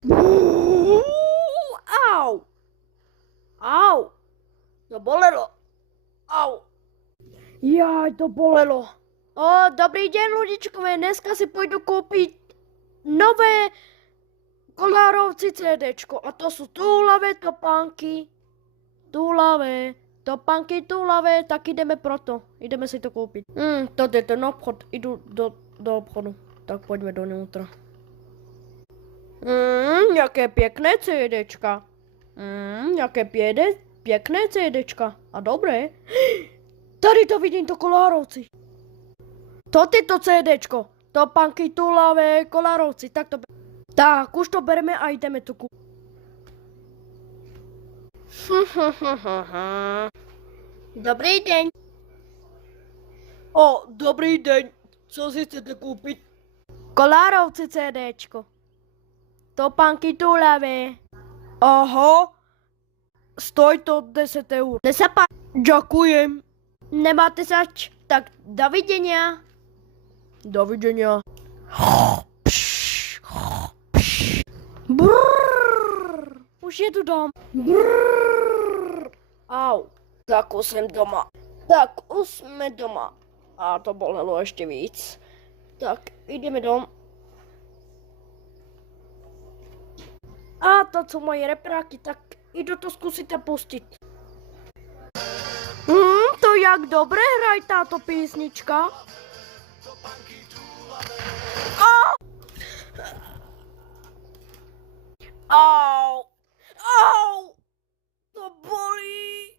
Au! Au! To bolelo. Au! Jaj, to bolelo. Dobrý deň, ľudičkové. Dneska si pôjdu kúpiť nové Kolárovci CDčko. A to sú túlavé topánky. Túlavé, tak ideme proto. Ideme si to kúpiť. Toto je ten obchod. Idú do obchodu. Tak poďme donútra. Nejaké pekné CDčka. Nejaké pekné CDčka. A dobré. Tady to vidím, to Kolárovci. Toto je to CDčko. Topánky túlavé Kolárovci. Tak, už to bereme a ideme tu kúpiť. Dobrý deň. Dobrý deň. Co si chcete kúpiť? Kolárovci CDčko. Topánky túlavé. Aha. Stoj to 10 eur. Ďakujem. Nemáte zač? Tak dovidenia. Dovidenia. Brrr, už jedu dom. Brrr. Au, tak už jsem doma. A to bolelo ještě víc. Tak, ideme dom. A to jsou moje repráky, tak idu to zkusit a pustit. To jak dobre hraj táto písnička. Au! To bolí!